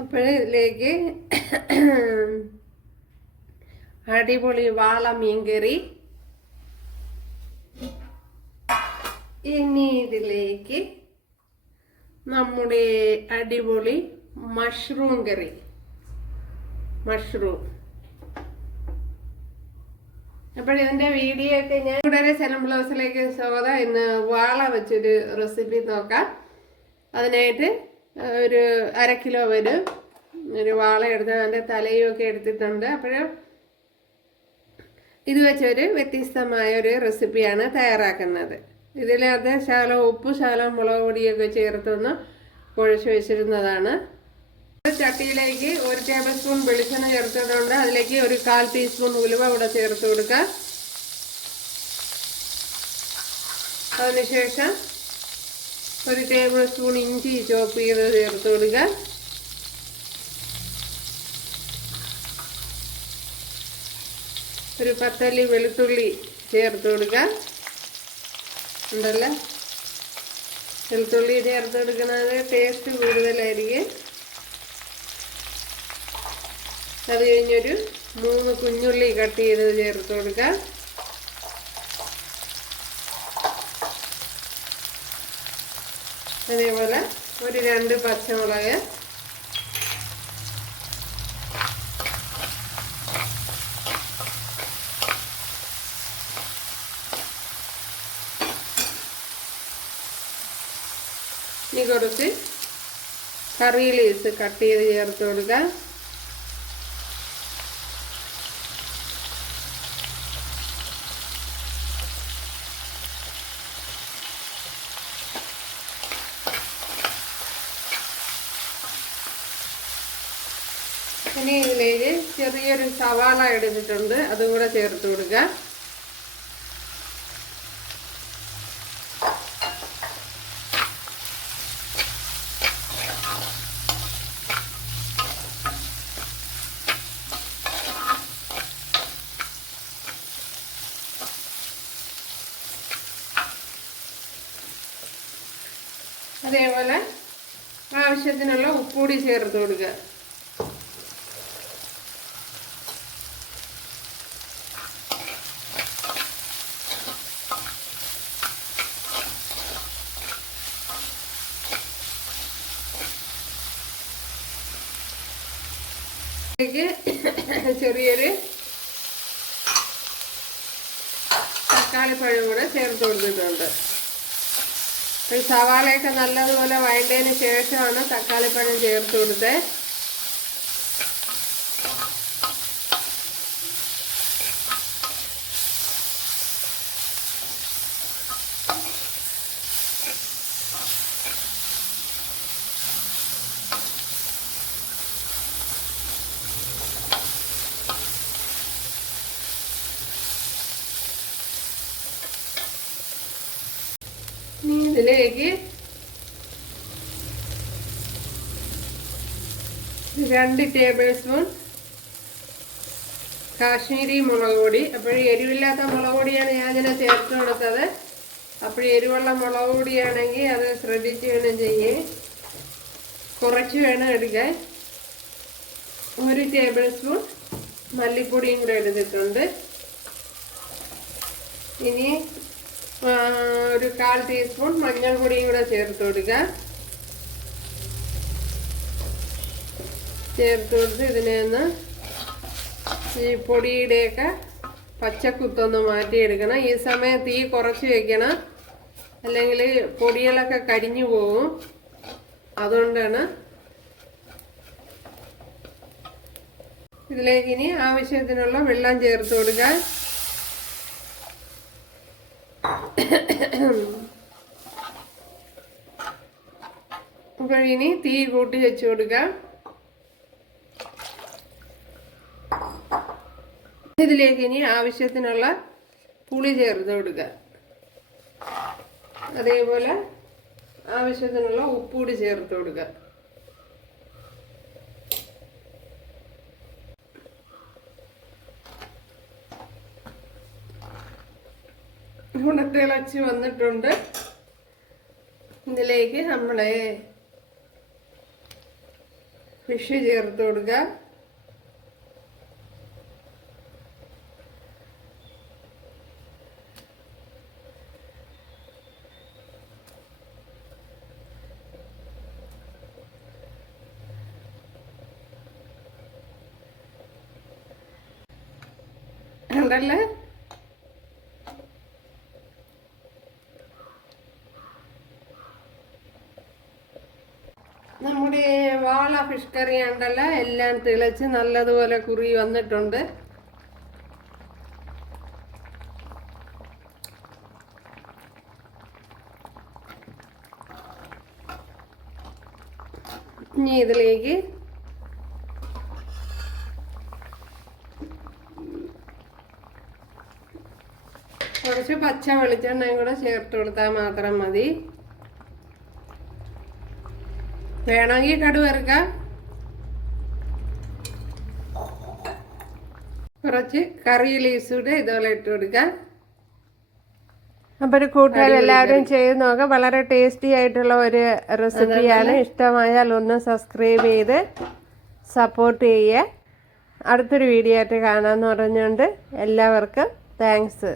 അപ്പോഴതിലേക്ക് അടിപൊളി വാള മീൻകറി ഇനി ഇതിലേക്ക് നമ്മുടെ അടിപൊളി മഷ്റൂം കറി. മഷ്റൂം. അപ്പോൾ ഇതിന്റെ വീഡിയോ ഒക്കെ ഞാൻ ഇവിടെ സെലം ബ്ലൗസിലേക്ക് സ്വാഗതം. ഇന്ന് വാള വെച്ചൊരു റെസിപ്പി നോക്കാം. അതിനായിട്ട് ഒരു അര കിലോ വരും. ഒരു വാള എടുത്ത് അതിന്റെ തലയും ഒക്കെ എടുത്തിട്ടുണ്ട്. അപ്പോഴും ഇത് വെച്ചൊരു വ്യത്യസ്തമായ ഒരു റെസിപ്പിയാണ് തയ്യാറാക്കുന്നത്. ഇതിലകത്ത് ശകലം ഉപ്പ് ശകലം മുളക് പൊടിയൊക്കെ ചേർത്തൊന്ന് കുഴച്ച് വെച്ചിരുന്നതാണ്. ചട്ടിയിലേക്ക് ഒരു ടേബിൾ സ്പൂൺ വെളിച്ചെണ്ണ ചേർത്തിട്ടുണ്ട്. അതിലേക്ക് ഒരു കാൽ ടീസ്പൂൺ ഉലുവ കൂടെ ചേർത്ത് കൊടുക്കുക അതിനുശേഷം ഒരു ടേബിൾ സ്പൂൺ ഇഞ്ചി ചോപ്പ് ചെയ്ത് ചേർത്ത് കൊടുക്കുക ഒരു പത്തല്ലി വെളുത്തുള്ളി ചേർത്ത് കൊടുക്കുക ഉണ്ടല്ലോ? വെളുത്തുള്ളി ചേർത്ത് കൊടുക്കുന്നത് ടേസ്റ്റ് കൂടുതലായിരിക്കും. അത് കഴിഞ്ഞൊരു മൂന്ന് കുഞ്ഞുള്ളി കട്ട് ചെയ്ത് ചേർത്ത് കൊടുക്കാം. അതേപോലെ ഒരു രണ്ട് പച്ചമുളക്. ഇനി കുറച്ച് കറി കട്ട് ചെയ്ത് ചേർത്ത് കൊടുക്കാം. ഇനി ഇതിലേക്ക് ചെറിയൊരു സവാള എടുത്തിട്ടുണ്ട്. അതും കൂടെ ചേർത്ത് കൊടുക്കുക അതേപോലെ ആവശ്യത്തിനുള്ള ഉപ്പുകൂടി ചേർത്ത് കൊടുക്കുക ഇതിലേക്ക് ചെറിയൊരു തക്കാളിപ്പഴം കൂടെ ചേർത്ത് കൊടുത്തിട്ടുണ്ട്. ഈ സവാളയൊക്കെ നല്ലതുപോലെ വഴണ്ടതിന് ശേഷമാണ് തക്കാളിപ്പഴം ചേർത്ത് കൊടുത്തത് ഇനി ഇതിലേക്ക് രണ്ട് ടേബിൾ സ്പൂൺ കാശ്മീരി മുളക് പൊടി. അപ്പോൾ എരിവില്ലാത്ത മുളക് പൊടിയാണ് ഇതിനെ ചേർത്ത് കൊടുത്തത്. അപ്പോൾ എരിവുള്ള മുളക് പൊടിയാണെങ്കിൽ അത് ശ്രദ്ധിച്ച് വേണം ചെയ്യേ കുറച്ച് വേണം എടുക്കാൻ. ഒരു ടേബിൾ സ്പൂൺ മല്ലിപ്പൊടിയും കൂടെ എടുത്തിട്ടുണ്ട്. ഇനി ഒരു കാൽ ടീസ്പൂൺ മഞ്ഞൾപ്പൊടിയും കൂടെ ചേർത്ത് കൊടുക്കുക. ചേർത്ത് കൊടുത്ത് ഇതിനെ ഒന്ന് ഈ പൊടിയുടെയൊക്കെ പച്ചക്കുത്തൊന്ന് മാറ്റിയെടുക്കണം. ഈ സമയം തീ കുറച്ച് വെക്കണം. അല്ലെങ്കിൽ പൊടികളൊക്കെ കരിഞ്ഞു പോകും. അതുകൊണ്ടാണ് ഇതിലേക്ക് ഇനി ആവശ്യത്തിനുള്ള വെള്ളം ചേർത്ത് കൊടുക്കുക. ഇനി തീ കൂട്ടി വെച്ച് കൊടുക്കാം. ഇതിലേക്ക് ഇനി ആവശ്യത്തിനുള്ള പുളി ചേർത്ത് കൊടുക്കുക അതേപോലെ ആവശ്യത്തിനുള്ള ഉപ്പുകൂടി ചേർത്ത് കൊടുക്കുക തിളച്ച് വന്നിട്ടുണ്ട്. ഇതിലേക്ക് നമ്മളെ ഫിഷ് ചേർത്ത് കൊടുക്കുക ഉണ്ടല്ലേ? നമ്മുടെ വാള ഫിഷ് കറി ഉണ്ടല്ലോ എല്ലാം തിളച്ച് നല്ലതുപോലെ കുറി വന്നിട്ടുണ്ട്. ഇനി ഇതിലേക്ക് കുറച്ച് പച്ച വെളിച്ചെണ്ണയും കൂടെ ചേർത്ത് കൊടുത്താൽ മാത്രം മതി. വേണമെങ്കിൽ കടു വറുക്കാം. കുറച്ച് കറി ലീവ്സ് കൂടെ ഇതുപോലെ ഇട്ട് കൊടുക്കാം. അപ്പൊ ഒരു കൂട്ടുകാർ എല്ലാവരും ചെയ്ത് നോക്കുക വളരെ ടേസ്റ്റി ആയിട്ടുള്ള ഒരു റെസിപ്പിയാണ് ഇഷ്ടമായാൽ ഒന്ന് സബ്സ്ക്രൈബ് ചെയ്ത് സപ്പോർട്ട് ചെയ്യുക അടുത്തൊരു വീഡിയോ ആയിട്ട് കാണാമെന്ന് പറഞ്ഞുകൊണ്ട് എല്ലാവർക്കും താങ്ക്സ്